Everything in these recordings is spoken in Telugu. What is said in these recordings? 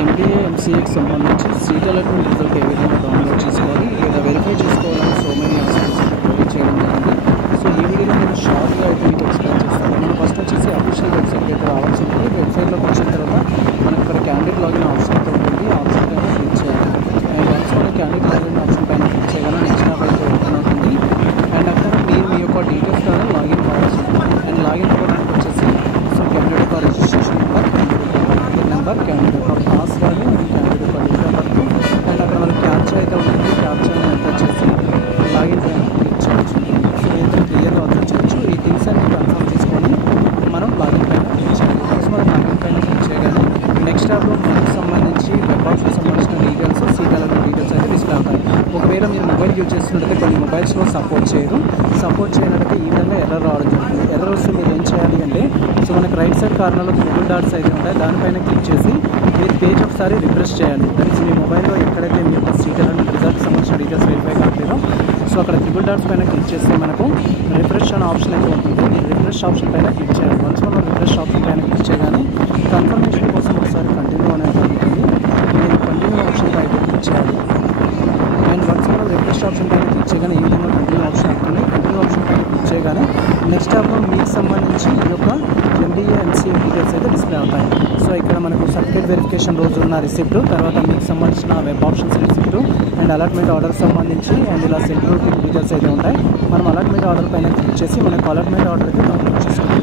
ఎంబీఏ ఎంసీఏకి సంబంధించి సీట్ అలాట్మెంట్ రిజల్ట్ ఏ విధంగా డౌన్లోడ్ చేసుకోవాలి లేదా వెరిఫై చేసుకోవాలని సో మెనీ హాస్పిటల్స్ ప్రొవైడ్ చేయడం జరిగింది. సో ఈ వీడియోలో నేను షార్ట్గా అయితే మీకు ఎక్స్ప్లెయిన్ చేస్తాను. మనం ఫస్ట్ వచ్చేసి అఫీషియల్ వెబ్సైట్కి అయితే రావాల్సి ఉంటుంది. వెబ్సైట్లోకి వచ్చిన తర్వాత మనకు ఇక్కడ క్యాండిడేట్ లాగిన్ ఆప్షన్ అయితే ఉంటుంది. ఆ ఆప్షన్ పైన క్లిక్ చేయాలి. అండ్ వన్స్ మన క్యాండిడేట్ లాగిన్ ఆప్షన్ పైన క్లిక్ చేయగానే నెక్స్ట్ యాప్ అయితే ఓపెన్ అవుతుంది. అండ్ అక్కడ మీరు మీ యొక్క డీటెయిల్స్ ద్వారా లాగిన్ కావాల్సి ఉంటుంది. అండ్ లాగిన్ అవ్వడానికి వచ్చేసి సో క్యాండిడేట్ యొక్క రిజిస్ట్రేషన్ నెంబర్, క్యాండిడేట్ యొక్క పాస్వర్డ్, క్యాండిడేట్ యొక్క డేట్ ఆఫ్ బర్త్, అండ్ అక్కడ మనకి క్యాప్చా అయితే ఉంటుంది. క్యాప్చాని ఎంటర్ చేసి లాగిన్ పైన క్లిక్ చేయొచ్చు. సో దీంతో క్లియర్గా అబ్జర్వ్ చేయొచ్చు. ఈ థింగ్స్ అన్ని కన్ఫర్మ్ చేసుకొని మనం లాగిన్ పైన క్లిక్ చేయాలి. ఫస్ట్ మనం లాగిన్ పైన క్లిక్ చేయగానే నెక్స్ట్ యాప్లో మనకు సంబంధించి వెబ్ ఆప్షన్ సంబంధించిన డీటెయిల్స్, సీట్ అలాట్మెంట్ డీటెయిల్స్ అయితే డిస్ప్లే అవుతాయి. ఒకవేళ మీరు మొబైల్ యూజ్ చేస్తున్నట్టయితే కొన్ని మొబైల్స్లో సపోర్ట్ చేయనట్టయితే ఈ విధంగా ఎర్రర్ రావడం జరుగుతుంది. ఎర్రర్ వస్తే మీరు ఏం చేయాలి అంటే సో మనకు రైట్ సైడ్ కార్నర్లో 3 డాట్స్ అయితే ఉంటాయి. దానిపైన క్లిక్ చేసి మీరు పేజ్ ఒకసారి రిఫ్రెష్ చేయాలి. దట్ మీ మొబైల్లో ఎక్కడైతే మీ యొక్క సీట్ అలాట్మెంట్ రిజల్ట్కి సంబంధించిన డీటెయిల్స్ వెరిఫై కావట్లేదో సో అక్కడ 3 డాట్స్ పైన క్లిక్ చేస్తే మనకు రిఫ్రెష్ అనే ఆప్షన్ అయితే ఉంటుంది. మీరు రిఫ్రెష్ ఆప్షన్ పైన క్లిక్ చేయాలి. వన్స్ మనం రిఫ్రెష్ ఆప్షన్ పైన క్లిక్ చేయగానే కన్ఫర్మేషన్ కోసం ఒకసారి కంటిన్యూ అనేది ఉంటుంది. మీరు కంటిన్యూ ఆప్షన్ పైన క్లిక్ చేయాలి. అండ్ వన్స్ మనం రిఫ్రెష్ ఆప్షన్ పైన క్లిక్ చేయగానే ఈ విధంగా కంటిన్యూ ఆప్షన్ ఉంటుంది. కంటిన్యూ ఆప్షన్ పైన క్లిక్ చేయగానే నెక్స్ట్ యాప్లో మీకు సంబంధించి ఈ యొక్క ఎంబీఏ ఎంసీఏ డీటెయిల్స్ అయితే డిస్ప్లే అవుతాయి. సో ఇక్కడ మనకు సర్టిఫికేట్ వెరిఫికేషన్ రోజు ఉన్న రిసిప్ట్, తర్వాత మీకు సంబంధించిన web options receipt, and allotment order సంబంధించి అండ్ ఇలా సెంట్రల్ రూటింగ్ డీటెయిల్స్ అయితే ఉంటాయి. మనం అలాట్మెంట్ ఆర్డర్ పైన క్లిక్ చేసి మనకు అలాట్మెంట్ ఆర్డర్ అయితే డౌన్లోడ్ చేసుకోవాలి.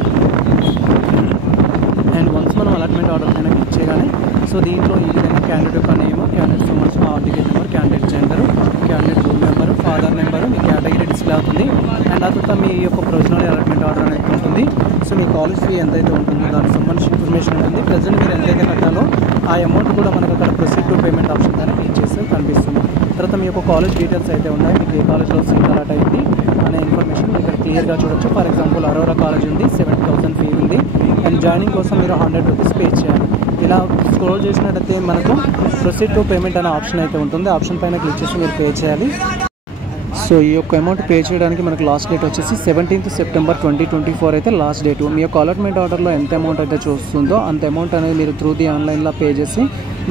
అండ్ వన్స్ మనం అలాట్మెంట్ ఆర్డర్ పైన క్లిక్ చేయగానే సో దీంట్లో ఈ విధంగా క్యాండిడేట్ యొక్క నేమ్, క్యాండిడేట్ సంబంధించిన hall ticket number, candidate gender, candidate roll number, father number, మీ కేటగిరీ డిస్ప్లే అవుతుంది. అండ్ ఆ తర్వాత మీ యొక్క ప్రొవిజనల్ అలాట్మెంట్ ఆర్డర్ అనేది ఉంటుంది. సో మీ కాలేజ్ ఫీ ఎంతైతే ఉంటుందో దానికి సంబంధించిన ఇన్ఫర్మేషన్ ఉంటుంది. ప్రజెంట్ మీరు ఎంతైతే కట్టాలో ఆ అమౌంట్ కూడా మనకు అక్కడ ప్రొసీడ్ టు పేమెంట్ ఆప్షన్ పైన క్లిక్ చేస్తే కనిపిస్తుంది. తర్వాత మీ యొక్క కాలేజ్ డీటెయిల్స్ అయితే ఉన్నాయి. మీకు ఏ కాలేజ్లో సీట్ అలాట్ అయింది అనే ఇన్ఫర్మేషన్ మీరు ఇక్కడ క్లియర్గా చూడొచ్చు. ఫర్ ఎగ్జాంపుల్ అరోరా కాలేజ్ ఉంది, 70,000 ఫీ ఉంది. అండ్ జాయినింగ్ కోసం మీరు 100 రూపీస్ పే చేయాలి. ఇలా స్క్రోల్ చేసినట్టయితే మనకు ప్రొసీడ్ టు పేమెంట్ అనే ఆప్షన్ అయితే ఉంటుంది. ఆప్షన్ పైన క్లిక్ చేసి మీరు పే చేయాలి. సో ఈ యొక్క అమౌంట్ పే చేయడానికి మనకు లాస్ట్ డేట్ వచ్చేసి 17th September 2024 అయితే లాస్ట్ డేట్. మీ యొక్క అలాట్మెంట్ ఆర్డర్లో ఎంత అమౌంట్ అయితే చూస్తుందో అంత అమౌంట్ అనేది మీరు త్రూ ది ఆన్లైన్లో పే చేసి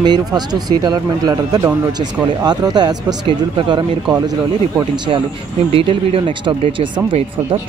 మీరు ఫస్ట్ సీట్ అలాట్మెంట్ లెటర్ అయితే డౌన్లోడ్ చేసుకోవాలి. ఆ తర్వాత యాజ్ పర్ షెడ్యూల్ ప్రకారం మీరు కాలేజ్లో రిపోర్టింగ్ చేయాలి. మేము డీటెయిల్ వీడియో నెక్స్ట్ అప్డేట్ చేస్తాం. Wait for that.